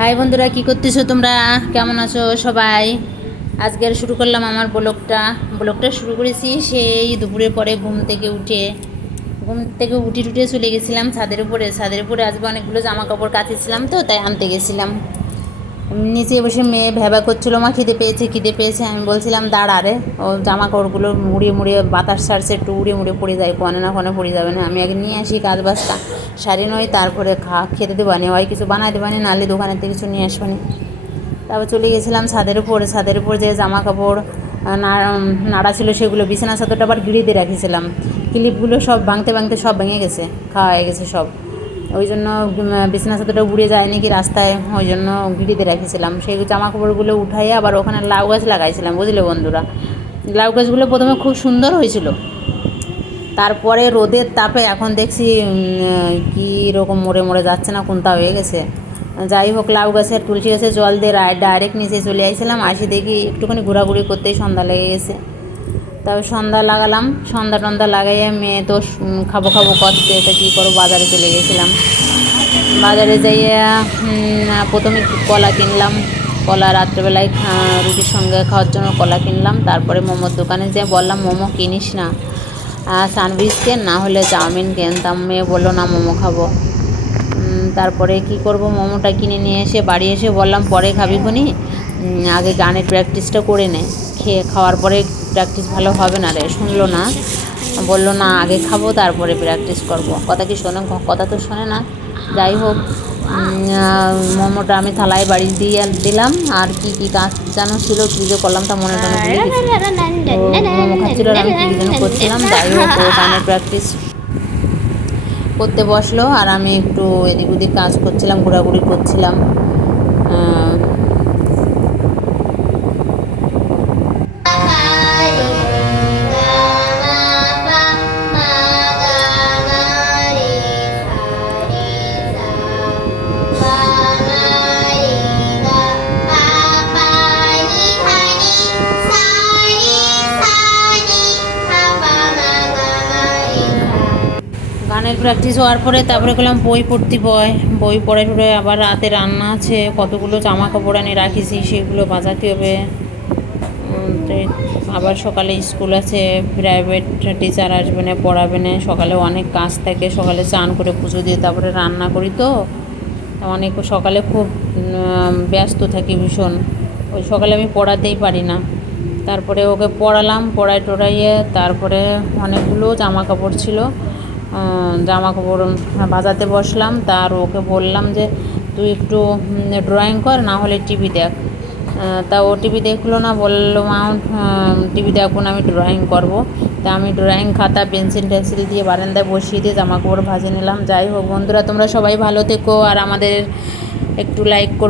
High বন্ধুরা, কি করতেছো তোমরা? কেমন আছো সবাই? আজকের শুরু করলাম আমার ব্লগটা শুরু করেছি সেই দুপুরের পরে ঘুম থেকে উঠে টুটে চলে গেছিলাম ছাদের উপরে আজকে অনেকগুলো জামা কাপড় কাচেছিলাম, তো তাই আনতে গেছিলাম। নিচে বসে মেয়ে ভেবা করছিল, মা খিদে পেয়েছে। আমি বলছিলাম দাঁড়া রে, ও জামা কাপড়গুলো মুড়িয়ে মুড়িয়ে বাতাস ছাড়ছে, একটু উড়িয়ে মুড়িয়ে পড়ে যায়, কনে না কনে পড়ে যাবে না। আমি আগে নিয়ে আসি কাজ বাজটা সারি নয়, তারপরে খেতে দেবানি হয়, কিছু বানাই দেবানি, নাহলে দোকানের থেকে কিছু নিয়ে আসবানি। তারপর চলে গেছিলাম ছাদের উপর যে জামা কাপড় নাড়া ছিল সেগুলো, বিছানা চাদরটা আবার গিড়িতে রাখিছিলাম। ক্লিপগুলো সব ভাঙতে ভাঙতে সব ভেঙে গেছে, খাওয়া হয়ে গেছে সব। ওই জন্য বিছানা চাদরটা উড়ে যায় নাকি রাস্তায়, ওই জন্য গিড়িতে রেখেছিলাম। সেই জামা কাপড়গুলো উঠাইয়ে আবার ওখানে লাউ গাছ লাগাইছিলাম, বুঝলে বন্ধুরা। লাউ গাছগুলো প্রথমে খুব সুন্দর হয়েছিল, তারপরে রোদের তাপে এখন দেখছি কী রকম মরে মরে যাচ্ছে না, কোনটা হয়ে গেছে। যাই হোক, লাউ গাছের তুলসী গাছে জল দিয়ে ডাইরেক্ট নিচে চলে আসছিলাম, আসি দেখি একটুখানি ঘোরাঘুরি করতেই সন্ধ্যা লেগে গেছে। তবে সন্ধ্যা লাগালাম, সন্ধ্যা টন্ধা লাগাইয়ে মেয়ে তো খাবো খাবো করতে, এটা কী করবো, বাজারে চলে গেছিলাম। বাজারে যাইয়ে প্রথমে একটু কলা কিনলাম, কলা রাত্রেবেলায় রুটির সঙ্গে খাওয়ার জন্য কলা কিনলাম। তারপরে মোমোর দোকানে যেয়ে বললাম মোমো কিনিস না, স্যান্ডউইচ কেন, না হলে চাউমিন কেন। তা মেয়ে বললো না, মোমো খাবো। তারপরে কি করব, মোমোটা কিনে নিয়ে এসে বাড়ি এসে বললাম পরে খাবি খুনি, আগে গানের প্র্যাকটিসটা করে নে, খাওয়ার পরে প্র্যাকটিস ভালো হবে না রে। শুনলো না, বললো না আগে খাবো তারপরে প্র্যাকটিস করব। কথা কি শোনে? কথা তো শোনে না। যাই হোক, মোমোটা আমি থালায় বাড়ি দিয়ে দিলাম। আর কি কি কাজ যেন ছিল, কী যে করলাম তা মনে টনে ভুলে গেছি। মোমো খাচ্ছিল আর আমি কী যেন করছিলাম। যাই হোক, ও গানের প্র্যাকটিস করতে বসলো আর আমি একটু এদিক ওদিক কাজ করছিলাম, ঘোরাঘুরি করছিলাম। গানের প্র্যাকটিস হওয়ার পরে তারপরে গেলাম বই পড়ে টড়ে আবার রাতে রান্না আছে, কতগুলো জামা কাপড় আনি রাখিছি, সেগুলো বাজাতে হবে। আবার সকালে স্কুল আছে, প্রাইভেট টিচার আসবে না, পড়াবে না। সকালে অনেক কাজ থাকে, সকালে চান করে পুজো দিয়ে তারপরে রান্না করি, তো অনেক সকালে খুব ব্যস্ত থাকি ভীষণ। ওই সকালে আমি পড়াতেই পারি না। তারপরে ওকে পড়াই টড়াইয়ে তারপরে অনেকগুলো জামা কাপড় ছিল, জামা কাপড় বাজাতে বসলাম। তার ওকে বললাম যে তুই একটু ড্রয়িং কর, না হলে টিভি দেখ। তা ও টিভি দেখলো না, বললো মা টিভি দেখুন, আমি ড্রয়িং করব। তা আমি ড্রয়িং খাতা পেন্সিল টেন্সিল দিয়ে বারান্দায় বসিয়ে দিয়ে জামা কাপড় ভাজে নিলাম। যাই হোক বন্ধুরা, তোমরা সবাই ভালো থেকো আর আমাদের একটু লাইক করো।